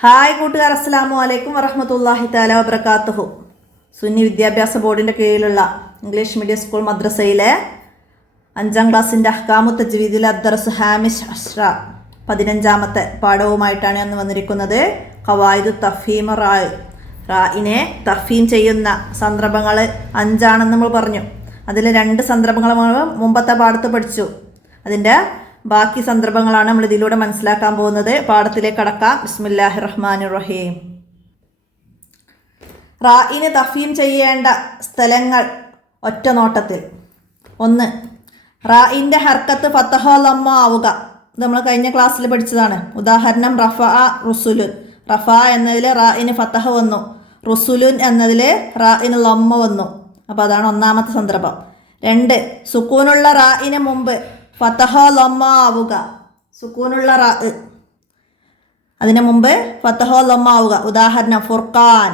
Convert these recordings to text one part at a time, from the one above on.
Hi കൂട്ടുകാർ, അസ്സലാമു അലൈക്കും വറഹ്മത്തുള്ളാഹി തആല വബറകാതുഹു. സുന്നി വിദ്യാഭ്യാസ ബോർഡിൻ്റെ കീഴിലുള്ള ഇംഗ്ലീഷ് മീഡിയം സ്കൂൾ മദ്രസയിലെ 5ാം ക്ലാസ്സിൻ്റെ അഹ്കാമു തജ്വീദിലെ അദ്ദർസ് ഹാമിഷ് അഷ്റ 15ാമത്തെ പാഠവുമായിട്ടാണ് അന്ന് വന്നിരിക്കുന്നത്. ഖവായിദു തഫ്ഹീം റായിനെ തഫ്ഹീം ചെയ്യുന്ന സന്ദർഭങ്ങൾ 5 നമ്മൾ പറഞ്ഞു. അതിൽ 2 സന്ദർഭങ്ങൾ നമ്മൾ മുമ്പത്തെ പാഠത്ത് പഠിച്ചു. അതിൻ്റെ ബാക്കി സന്ദർഭങ്ങളാണ് നമ്മൾ ഇതിലൂടെ മനസ്സിലാക്കാൻ പോകുന്നത്. പാഠത്തിലേക്ക് കടക്കാം. ബിസ്മില്ലാഹിർ റഹ്മാനിർ റഹീം. റായിനെ തഫ്ഹീം ചെയ്യേണ്ട സ്ഥലങ്ങൾ ഒറ്റ നോട്ടത്തിൽ. 1. റായിൻ്റെ ഹർക്കത്ത് ഫതഹ ലമ്മ ആവുക. ഇത് നമ്മൾ കഴിഞ്ഞ ക്ലാസ്സിൽ പഠിച്ചതാണ്. ഉദാഹരണം റഫഅ റുസുലുൻ. റഫഅ എന്നതിൽ റായിന് ഫതഹ വന്നു, റുസുലുൻ എന്നതിൽ റായിന് ലമ്മ വന്നു. അപ്പോൾ അതാണ് 1ാമത്തെ സന്ദർഭം. 2. സുക്കൂനുള്ള റായിന് മുമ്പ് ഫതഹ ലമ്മ ആവുക. സുക്കൂനുള്ള റാ അതിന് മുമ്പ് ഫതഹ ലമ്മ ആവുക. ഉദാഹരണം ഫുർഖാൻ,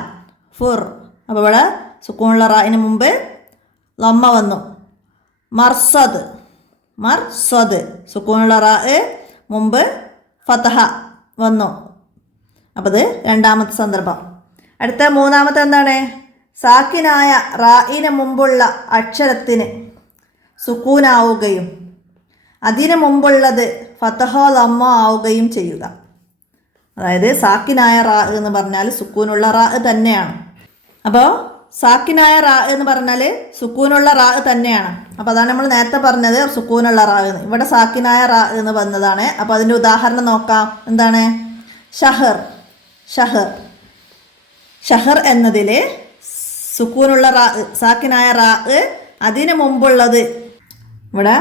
ഫുർ. അപ്പോൾ ഇവിടെ സുക്കൂനുള്ള റായിന് മുമ്പ് ലമ്മ വന്നു. മർസദ്, മർസദ്. സുക്കൂനുള്ള റാ മുമ്പ് ഫതഹ വന്നു. അപ്പോൾ ഇത് 2ാമത്തെ സന്ദർഭം. അടുത്ത 3ാമത്തെ എന്താണ്? സാക്കിനായ റായിന് മുമ്പുള്ള അക്ഷരത്തിന് സുക്കൂനാവുകയും അതിന് മുമ്പുള്ളത് ഫതഹ ലമ്മ ആവുകയും ചെയ്യുക. അതായത് സാക്കിനായ റാ എന്ന് പറഞ്ഞാൽ സുക്കൂനുള്ള റാ തന്നെയാണ്. അപ്പോൾ സാക്കിനായ റാ എന്ന് പറഞ്ഞാൽ സുക്കൂനുള്ള റാ തന്നെയാണ്. അപ്പോൾ അതാണ് നമ്മൾ നേരത്തെ പറഞ്ഞത് സുക്കൂനുള്ള റാ എന്ന്. ഇവിടെ സാക്കിനായ റാ എന്ന് വന്നതാണ്. അപ്പോൾ അതിൻ്റെ ഉദാഹരണം നോക്കാം. എന്താണ്? ഷഹർ, ഷഹർ. ഷഹർ എന്നതിൽ സുക്കൂനുള്ള റാ, സാക്കിനായ റാ അതിന് മുമ്പുള്ളത്. ഇവിടെ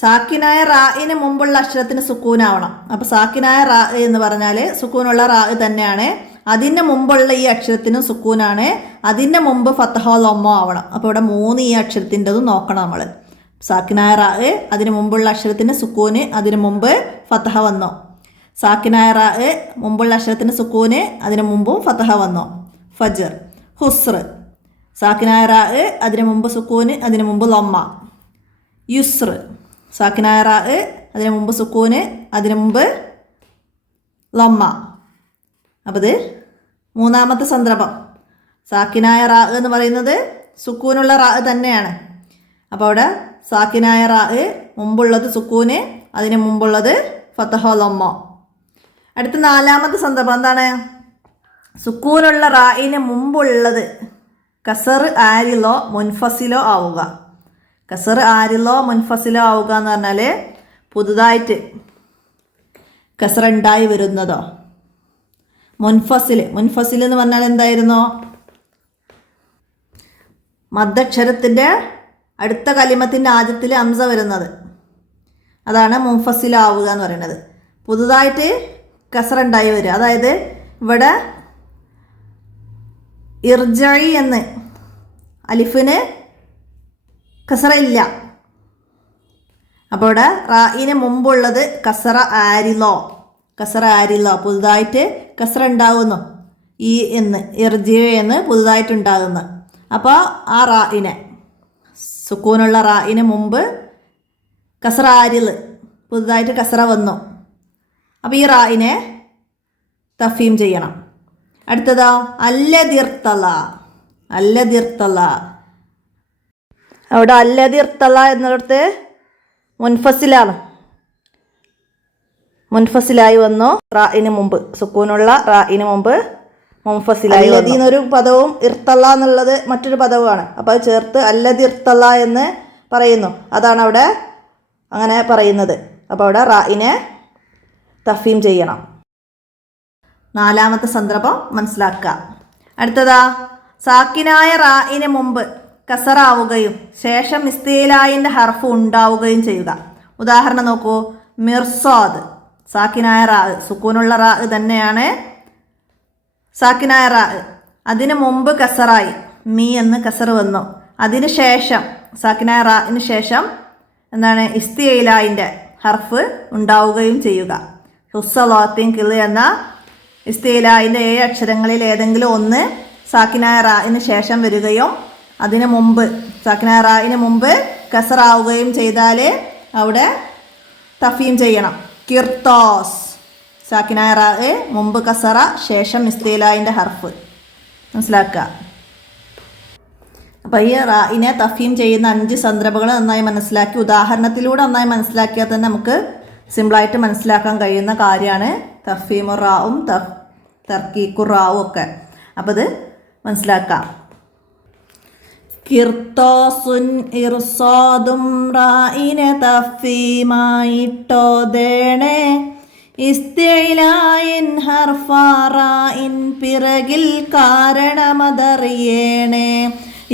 സാക്കിനായ റായിന് മുമ്പുള്ള അക്ഷരത്തിന് സുക്കൂനാവണം. അപ്പോൾ സാക്കിനായ റാ എന്ന് പറഞ്ഞാൽ സുക്കൂനുള്ള റാ തന്നെയാണ്. അതിന് മുമ്പുള്ള ഈ അക്ഷരത്തിനും സുക്കൂനാണ്. അതിൻ്റെ മുമ്പ് ഫതഹ ലമ്മ ആവണം. അപ്പോൾ ഇവിടെ 3 ഈ അക്ഷരത്തിൻ്റെതും നോക്കണം നമ്മൾ. സാക്കിനായ റാ അതിന് മുമ്പുള്ള അക്ഷരത്തിന് സുക്കൂന്, അതിന് മുമ്പ് ഫതഹ വന്നു. സാക്കിനായ റാ മുമ്പുള്ള അക്ഷരത്തിന് സുക്കൂന്, അതിന് മുമ്പും ഫതഹ വന്നു. ഫജ്ർ, ഹുസ്ർ. സാക്കിനായ റാ അതിന് മുമ്പ് സുക്കൂന്, അതിന് മുമ്പ് ലമ്മ. യുസ്ർ. സാക്കിനായ റാ അതിന് മുമ്പ് സുക്കൂന്, അതിന് മുമ്പ് ലമ്മ. അപ്പോൾ ഇത് 3ാമത്തെ സന്ദർഭം. സാക്കിനായ റാ എന്ന് പറയുന്നത് സുക്കൂനുള്ള റാ തന്നെയാണ്. അപ്പോൾ അവിടെ സാക്കിനായ റാ മുമ്പുള്ളത് സുക്കൂന്, അതിന് മുമ്പുള്ളത് ഫതഹ ലമ്മ. അടുത്ത 4ാമത്തെ സന്ദർഭം എന്താണ്? സുക്കൂനുള്ള റായിന് മുമ്പുള്ളത് കസർ ആരിലോ മുൻഫസിലോ ആവുക. കസർ ആരിലോ മുൻഫസിലോ ആവുക എന്ന് പറഞ്ഞാൽ പുതുതായിട്ട് കസർ ഉണ്ടായി വരുന്നതോ. മുൻഫസിൽ, മുൻഫസിൽ എന്ന് പറഞ്ഞാൽ എന്തായിരുന്നു? മദ്ദക്ഷരത്തിൻ്റെ അടുത്ത കലിമത്തിൻ്റെ ആദ്യത്തിൽ ഹംസ വരുന്നത്. അതാണ് മുൻഫസിലാവുക എന്ന് പറയുന്നത്. പുതുതായിട്ട് കസർ ഉണ്ടായി വരിക. അതായത് ഇവിടെ ഇർജഇ എന്ന് അലിഫിന് കസറ ഇല്ല. അപ്പോൾ ഇവിടെ റായിന് മുമ്പുള്ളത് കസറ ആരിലോ, കസറ ആരിലോ. പുതുതായിട്ട് കസറ ഉണ്ടാകുന്നു. ഈ എന്ന് ഇർജി എന്ന് പുതുതായിട്ടുണ്ടാകുന്നു. അപ്പോൾ ആ റായിനെ, സുക്കൂനുള്ള റായിന് മുമ്പ് കസറ ആരിൽ, പുതുതായിട്ട് കസറ വന്നു. അപ്പോൾ ഈ റായിനെ തഫീം ചെയ്യണം. അടുത്തതോ അല്ലദിർത്തല, അല്ലദിർത്തല. അവിടെ അല്ലദിർത്തല എന്നിടത്ത് മുൻഫസിലാണ്, മുൻഫസിലായി വന്നു. റായിന് മുമ്പ്, സുക്കൂനുള്ള റായിന് മുമ്പ് മുൻഫസിലായി. അല്ലദി എന്നൊരു പദവും ഇർത്തല എന്നുള്ളത് മറ്റൊരു പദവുമാണ്. അപ്പോൾ അത് ചേർത്ത് അല്ലദിർത്തല എന്ന് പറയുന്നു. അതാണ് അവിടെ അങ്ങനെ പറയുന്നത്. അപ്പോൾ അവിടെ റായിനെ തഫീം ചെയ്യണം. 4ാമത്തെ സന്ദർഭം മനസ്സിലാക്കുക. അടുത്തതാ സാക്കിനായ റായിന് മുമ്പ് കസറാവുകയും ശേഷം ഇസ്തിലായിൻ്റെ ഹർഫ് ഉണ്ടാവുകയും ചെയ്യുക. ഉദാഹരണം നോക്കൂ. മിർസാദ്. സാക്കിനായ റാ, സുക്കൂനുള്ള റാ തന്നെയാണ്. സാക്കിനായ റാ അതിന് മുമ്പ് കസറായി, മീ എന്ന് കസർ വന്നു. അതിന് ശേഷം സാക്കിനായ റായിന് ശേഷം എന്താണ്? ഇസ്തിലായിൻ്റെ ഹർഫ് ഉണ്ടാവുകയും ചെയ്യുക. ഹുസ്സലോത്തിൻ കിള് എന്ന ഇസ്തിലായിൻ്റെ 7 അക്ഷരങ്ങളിൽ ഏതെങ്കിലും ഒന്ന് സാക്കിനായ റായിന് ശേഷം വരികയും അതിന് മുമ്പ്, സാക്കിനായ റായിന് മുമ്പ് കസറാവുകയും ചെയ്താൽ അവിടെ തഫീം ചെയ്യണം. കിർത്താസ്. സാക്കിനായ റാ മുമ്പ് കസറ ശേഷം ഇസ്തിലായിൻ്റെ ഹർഫ്. മനസ്സിലാക്കുക. അപ്പോൾ ഈ റായിനെ തഫീം ചെയ്യുന്ന 5 സന്ദർഭങ്ങൾ നന്നായി മനസ്സിലാക്കി ഉദാഹരണത്തിലൂടെ നന്നായി മനസ്സിലാക്കിയാൽ തന്നെ നമുക്ക് സിമ്പിളായിട്ട് മനസ്സിലാക്കാൻ കഴിയുന്ന കാര്യമാണ് തഫീമു റാവും തർക്കീഖു റാവും ഒക്കെ. അപ്പോൾ ഇത് മനസ്സിലാക്കാം. കിർത്തോസുൻ ഇർസാദും റായിനെ തഫീമായിട്ടോദേണേ ഇസ്തിലായിൻ ഹർഫാറായിൻ പിറകിൽ കാരണമതറിയേണേ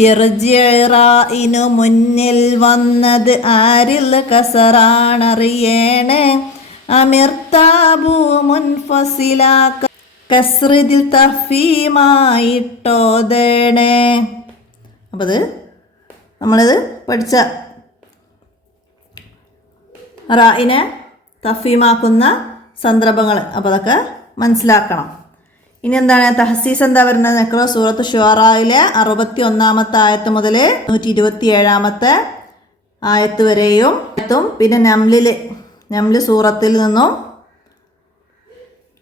ഇർജിറായിനു മുന്നിൽ വന്നത് ആരിൽ കസറാണറിയേണേ അമിർതാബു മുൻഫസില കസ്റിദിൽ തഫീമായിട്ടോദേണേ. അപ്പോൾ ഇത് നമ്മളിത് പഠിച്ച റായിനെ തഫീമാക്കുന്ന സന്ദർഭങ്ങൾ. അപ്പോൾ അതൊക്കെ മനസ്സിലാക്കണം. ഇനി എന്താണ് തഹസീസ് എന്താ വരുന്നത്? നെക്രോ സൂറത്ത് ഷുആറയിലെ 61-ാമത്തെ ആയത്ത് മുതൽ 127-ാമത്തെ ആയത്ത് വരെയും പിന്നെ നംല് സൂറത്തിൽ നിന്നും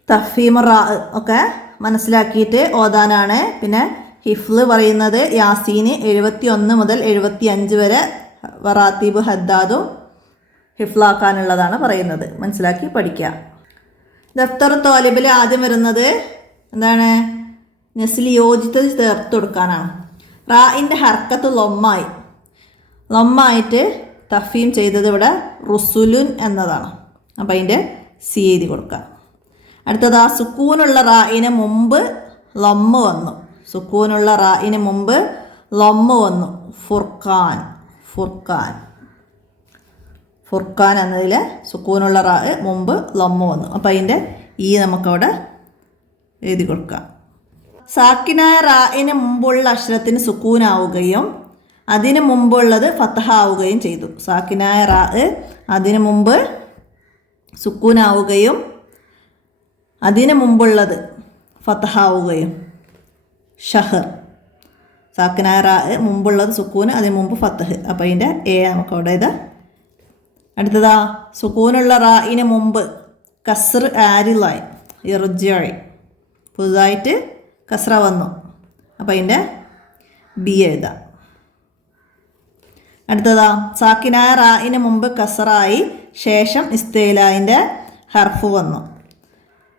തഫീമു റാ ഒക്കെ മനസ്സിലാക്കിയിട്ട് ഓതാനാണ്. പിന്നെ ഹിഫ്ള് പറയുന്നത് യാസീന് 71 മുതൽ 75 വരെ വറാത്തീബ് ഹദ്ദാദും ഹിഫ്ളാക്കാനുള്ളതാണ് പറയുന്നത്. മനസ്സിലാക്കി പഠിക്കുക. ദഫ്തർ തോലിബിൽ ആദ്യം വരുന്നത് എന്താണ്? നസ്ലി യോജിത്തത് ചേർത്ത് കൊടുക്കാനാണ്. റായിൻ്റെ ഹർക്കത്ത് ലൊമ്മായിട്ട് തഫീം ചെയ്തത് ഇവിടെ റുസുലുൻ എന്നതാണ്. അപ്പം അതിൻ്റെ സി എഴുതി കൊടുക്കുക. അടുത്തത് ആ സുക്കൂനുള്ള റായിന് മുമ്പ് ലൊമ്മ് വന്നു. സുക്കൂനുള്ള റായിന് മുമ്പ് ലൊമ്മ് വന്നു. ഫുർഖാൻ എന്നതിൽ സുക്കൂനുള്ള റാ മുമ്പ് ലൊമ്മ് വന്നു. അപ്പം അതിൻ്റെ ഈ നമുക്കവിടെ എഴുതി കൊടുക്കാം. സാക്കിനായ റായിന് മുമ്പുള്ള അക്ഷരത്തിന് സുക്കൂനാവുകയും അതിന് മുമ്പുള്ളത് ഫതഹ ആവുകയും ചെയ്തു. സാക്കിനായ റാ അതിന് മുമ്പ് സുക്കൂനാവുകയും അതിന് മുമ്പുള്ളത് ഫതഹ ആവുകയും. ഷഹർ സാക്കിനായ റാ മുമ്പുള്ളത് സുക്കൂന് അതിന് മുമ്പ് ഫതഹ്. അപ്പോൾ അതിൻ്റെ നമുക്കവിടെ ഇതാ. അടുത്തതാ സുക്കൂനുള്ള റായിന് മുമ്പ് കസ്ർ ആരിലായി ഇർജിഅ പുതുതായിട്ട് കസ്ര വന്നു. അപ്പോൾ അതിൻ്റെ ബി എഴുതാം. അടുത്തതാ സാക്കിനായ റായിന് മുമ്പ് കസറായി ശേഷം ഇസ്തിലായിൻ്റെ ഹർഫ് വന്നു.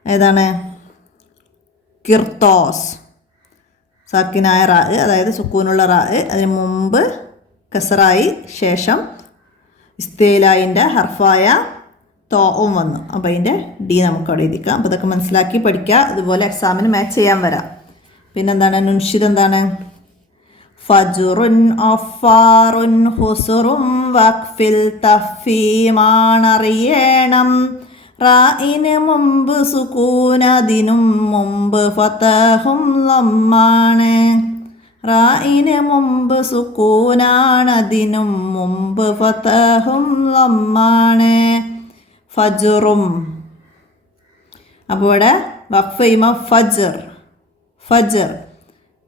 ഏതാണ്? കിർത്തോസ്. സാക്കിനായ റാ അതായത് സുക്കൂനുള്ള റാ അതിന് മുമ്പ് കസറായി ശേഷം ഇസ്തിലായിൻ്റെ ഹർഫായ തോവും വന്നു. അപ്പോൾ അതിൻ്റെ ഡി നമുക്ക് അവിടെ എഴുതിക്കാം. അപ്പോൾ ഇതൊക്കെ മനസ്സിലാക്കി പഠിക്കുക. ഇതുപോലെ എക്സാമിന് മാച്ച് ചെയ്യാൻ വരാം. പിന്നെന്താണ്? നുൻഷിദ് എന്താണ്? ഫജുറുൻ അഫാറുൻ ഹുസുറും വഖ്ഫിൽ തഫീമാണറിയണം റായിന് മുമ്പ് സുക്കൂനതിനും മുമ്പ് ഫതഹും ലമ്മാണ്. റായിന് മുമ്പ് സുക്കൂനാണതിനും മുമ്പ് ഫതഹും ലമ്മാണ്. ഫജുറും. അപ്പോൾ ഇവിടെ വഖഫ് ചെയ്യുമ്പോൾ ഫജർ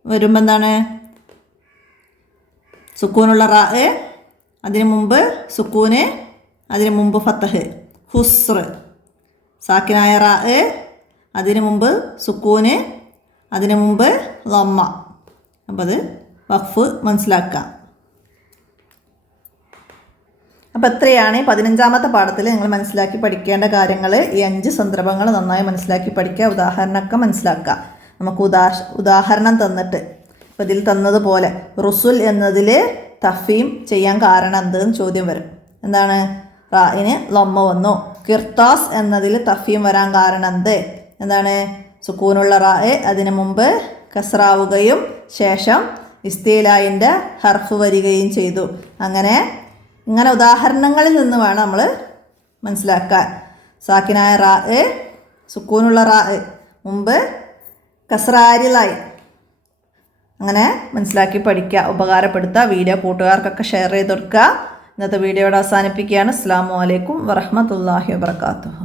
വരുമ്പോൾ എന്താണ്? സുക്കൂനുള്ള റാ അതിന് മുമ്പ് സുക്കൂന് അതിന് മുമ്പ് ഫതഹ്. ഹുസ്ർ സാക്കിനായ റാ അതിന് മുമ്പ് സുക്കൂന് അതിന് മുമ്പ് ലമ്മ. അപ്പോൾ അത് വഖഫ് മനസ്സിലാക്കുക. അപ്പോൾ എത്രയാണ് 15-ാമത്തെ പാഠത്തിൽ നിങ്ങൾ മനസ്സിലാക്കി പഠിക്കേണ്ട കാര്യങ്ങൾ? ഈ 5 സന്ദർഭങ്ങൾ നന്നായി മനസ്സിലാക്കി പഠിക്കുക. ഉദാഹരണമൊക്കെ മനസ്സിലാക്കുക. നമുക്ക് ഉദാഹരണം തന്നിട്ട് ഇപ്പോൾ ഇതിൽ തന്നതുപോലെ റുസുൽ എന്നതിൽ തഫീം ചെയ്യാൻ കാരണം എന്തെന്ന് ചോദ്യം വരും. എന്താണ്? റായിന് ലൊമ്മ വന്നു. കിർത്താസ് എന്നതിൽ തഫീം വരാൻ കാരണം എന്ത്? എന്താണ്? സുക്കൂനുള്ള റാ അതിന് മുമ്പ് കസ്റാവുകയും ശേഷം ഇസ്തിലായിൻ്റെ ഹർഫ് വരികയും ചെയ്തു. ഇങ്ങനെ ഉദാഹരണങ്ങളിൽ നിന്ന് വേണം നമ്മൾ മനസ്സിലാക്കാൻ. സാക്കിനായ റാ സുക്കൂനുള്ള റാ മുമ്പ് കസ്റാരിലായി. അങ്ങനെ മനസ്സിലാക്കി പഠിക്കുക, ഉപകാരപ്പെടുത്തുക. വീഡിയോ കൂട്ടുകാർക്കൊക്കെ ഷെയർ ചെയ്ത് കൊടുക്കുക. ഇന്നത്തെ വീഡിയോയുടെ അവസാനിപ്പിക്കുകയാണ്. അസ്സലാമു അലൈക്കും വറഹ്മത്തുള്ളാഹി വബറകാതുഹു.